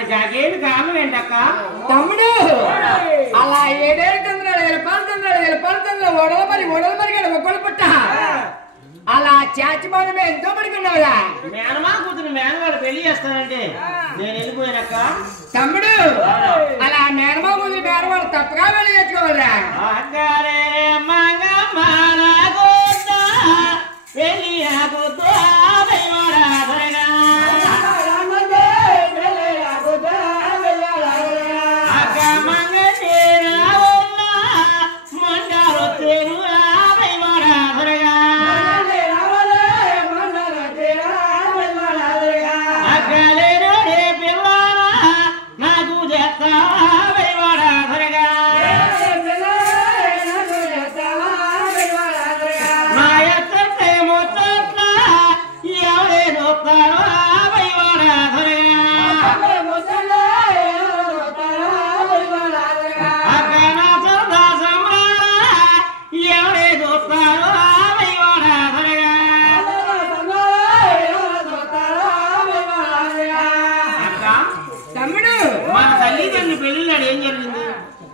దానికి అదేమి కారణం ఏంటక్క? తమ్ముడు అలా 7 చంద్రాలు ఓడలు మరి ఒక్కడు పుట్ట అలా చాచిమానమే ఎంతో పడుకున్నావురా. మేనమా కూతురు మేనవాడు పెళ్లి చేస్తానంటే నేను వెళ్ళిపోయానక్క. తమ్ముడు అలా మేనమా కూతురు మేనవాడు తప్పగా పెళ్లి చేసుకోవాలరా.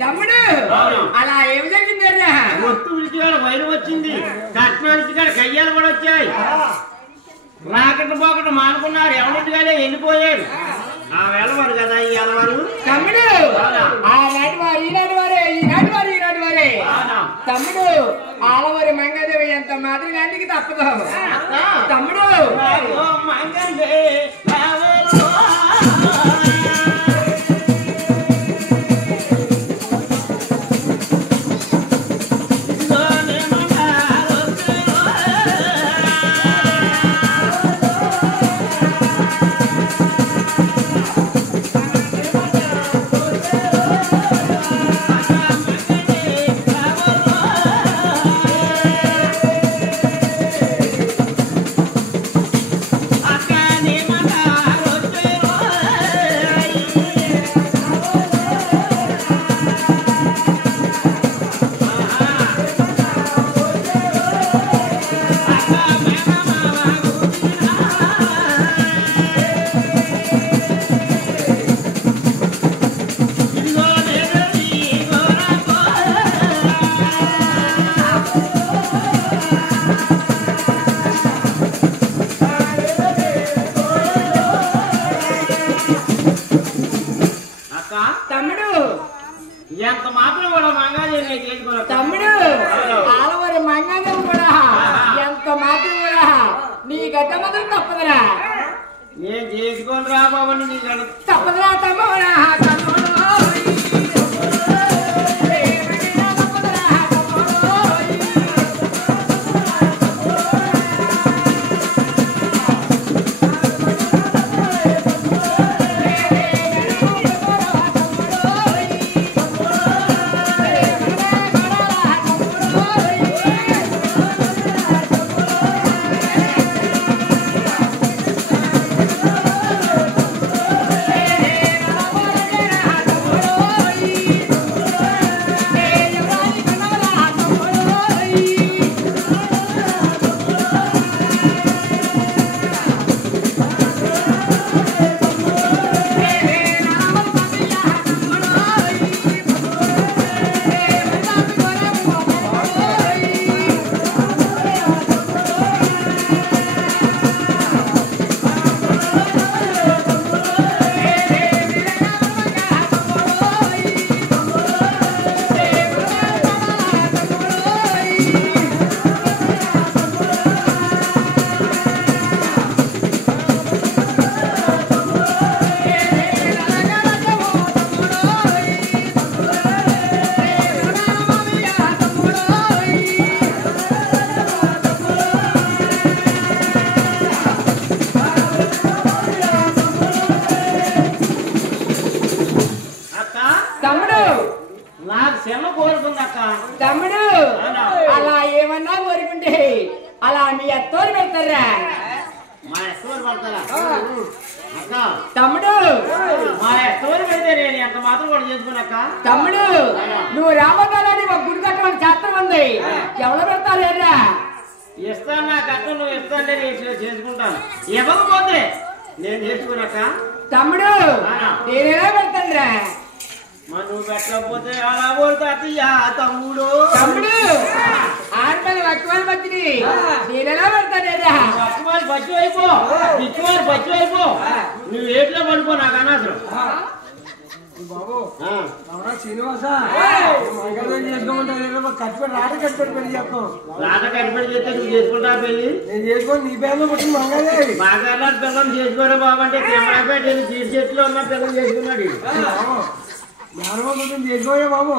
తమ్ముడు అలా ఏం జరిగింది? ఒత్తు విడిచిగాడు వైరు వచ్చింది, కట్నానికి గారు కయ్యాలు కూడా వచ్చాయి. రాకెట్ పోకట మానుకున్నారు, ఎవరింటిగానే వెళ్ళిపోయారు. ఆ వేళవారు కదా ఈ వేళవారు. తమ్ముడు ఈనాటి వారే తమ్ముడు ఆలవారి మంగదేవి ఎంత మాత్రం గాంటికి తప్పదు తమ్ముడు. ఎంత మాత్రం కూడా మంగాదేవి చేసుకోవాలి తమ్ముడు. ఆలవారి మంగాదేవి కూడా ఎంత మాత్రం కూడా నీ గడ్డ మాత్రం తప్పదురా. నేను చేసుకోని రా బాబు, నీకు తప్పదురా తమ్ముడా. తమ్ముడు అలా ఏమన్నా కోరుకుంటే అలా మీ అత్తోరు పెడతారా? మా ఎత్తోరు పడతారా? తమ్ముడు మా ఎత్తోరు పెడితే నేను ఎంత మాత్రం కూడా చేసుకున్నాక. తమ్ముడు నువ్వు రామదాలని ఒక గుడి కట్టమని శాస్త్రం ఉంది, ఎవరు పెడతారా? ఇస్తాను, నా కట్టం నువ్వు ఇస్తాంటే నేను చేసుకుంటాను. ఇవ్వకపోతే నేను చేసుకున్నాక తమ్ముడు నేనేలా పెడతానురా నువ్వు పెట్టకపోతే అలా పోతాతయ్యా తమ్ముడు. తమ్ముడు ఆడపిల్ల లక్ష్మణ్ వచ్చింది నేనేలా పెడతానేరా లక్ష్మణ్ పచ్చి అయిపో పిచ్చివారు పచ్చి అయిపో నువ్వు ఏట్లో పడిపో నాకు అనవసరం. బాబు శ్రీనివాస చేసుకోమంటారు కట్టుబడి రాట కట్టుబడి పెళ్లి చేస్తాం. రాట కట్టుబడి చేస్తే నువ్వు చేసుకుంటా పెళ్లి నేను చేసుకోని నీ పేరులో పుట్టిన మంగళే బాగా పిల్లలు చేసుకోరా బాబు అంటే కెమెరా పెట్టి సీట్ చెట్లో ఉన్న పిల్లలు చేసుకున్నాడు. నార్మల్ చేసుకోయా బాబు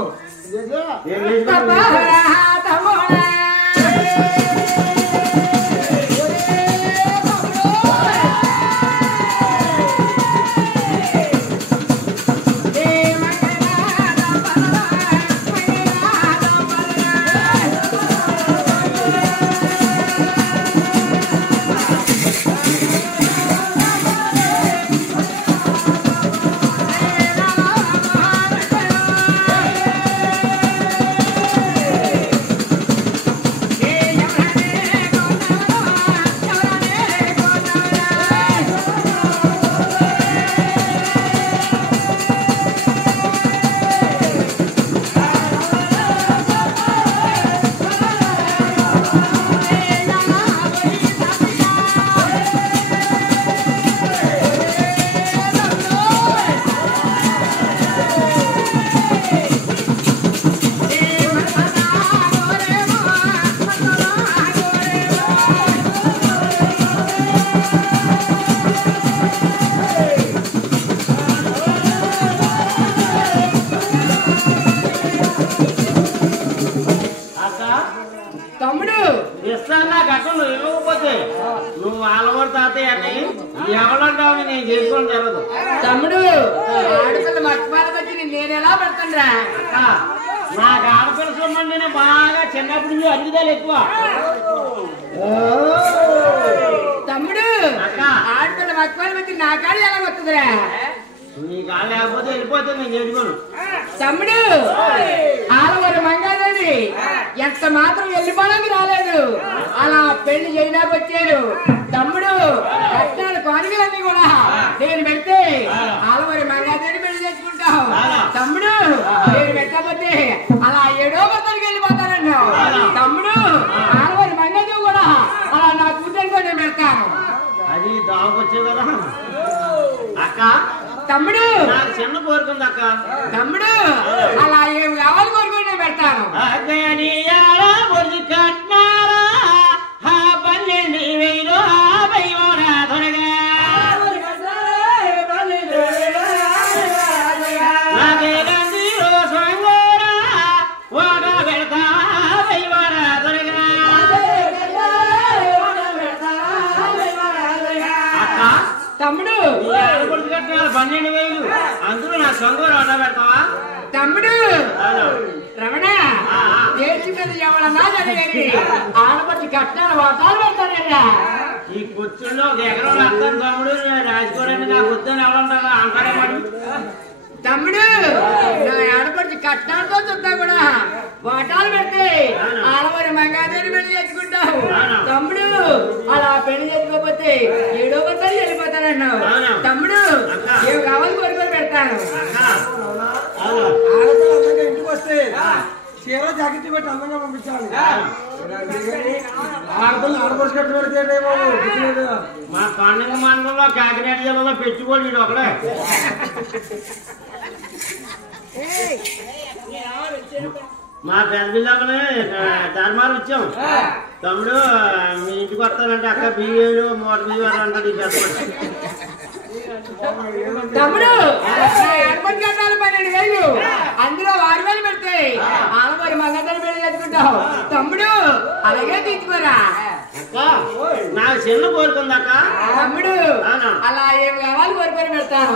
తమ్ముడు ఆడపిల్ల మర్చిపోయిన వచ్చి నేనేలా పెడతానురా నాకు ఆడపిల్ల సొమ్మండి నేను బాగా చిన్నప్పటి నుంచి అరుగుదల ఎక్కువ. తమ్ముడు ఆడపిల్ల మర్చిపోయిన వచ్చి నా కాళ్ళు ఎలా వస్తుందిరా నీ కాళ్ళు లేకపోతే వెళ్ళిపోతే నేను చేసుకోను. తమ్ముడు ఆడవారి మంగాదేవి ఎంత మాత్రం వెళ్ళిపోవడానికి రాలేదు అలా పెళ్లి చేయడానికి వచ్చాడు. తమ్ముడు కష్టాలు కోరికలన్నీ కూడా నేను పెడితే ఆడవారి మంగాదేవిని పెళ్లి చేసుకుంటావు. తమ్ముడు నేను పెట్టకపోతే అలా ఏడో భర్తకి వెళ్ళిపోతానన్నావు. తమ్ముడు ఆడవారి మంగాదేవి కూడా అలా నా కూతురితో నేను పెడతాను. అది దావకొచ్చే కదా అక్క. తమ్ముడు నాకు చిన్న కోరుకుంది అక్క. తమ్ముడు అలా ఏం కావాలి కోరుకుని నేను పెడతాను. తమ్ముడు 12,000 అందులో నా సొంగ రోడ్డ పెడతావా? తమ్ముడు రమణ దేశం మీద ఎవరన్నా జరిగేది ఆడపడి కట్టాల వాటాలు పెడతానయ్యా. ఈ కూర్చుల్లో ఒక ఎకరం రాస్తాను తమ్ముడు రాసుకోవడానికి నాకు వద్దని ఎవరుండగా అంటారా మరి. తమ్ముడు నా ఆడపడి కట్టాలతో చుట్టా కూడా వాటాలు పెడితే ఆడవారి మగాదేవిని పెళ్లి చేసుకుంటావు. తమ్ముడు అలా పెళ్లి చేసుకోకపోతే ఏడో బద్దలు వెళ్ళిపోతానన్నావు. తమ్ముడు ఏమి కావాలి కోరుకొని పెడతాను. ఆడపిల్ల ఇంటికి వస్తే చీర జాకెట్ పెట్టి అందంగా పంపించాలి. ఆడపిల్ల ఆడపడుచు కట్టు పెడితే బాబు మా పండుగ మండలంలో కాకినాడ జిల్లాలో పెట్టుకోండి ఒకడే. మా పెద్ద పిల్లలని ధర్మాలు ఇచ్చాం. తమ్ముడు మీ ఇంటికి వస్తానంటే అక్క బియ్యాలు 3 బియ్యాలు అంటాడు. తమ్ముడు ఆడపడి కట్టాలి 12,000 అందులో 6,000 పెడితే ఆడవారి మగద్దరు పెళ్లి చేసుకుంటావు. తమ్ముడు అలాగే తీసుకోరా. నాకు చిన్న కోరుకుంది అక్క. తమ్ముడు అలా ఏమి కావాలి కోరుకొని పెడతాను.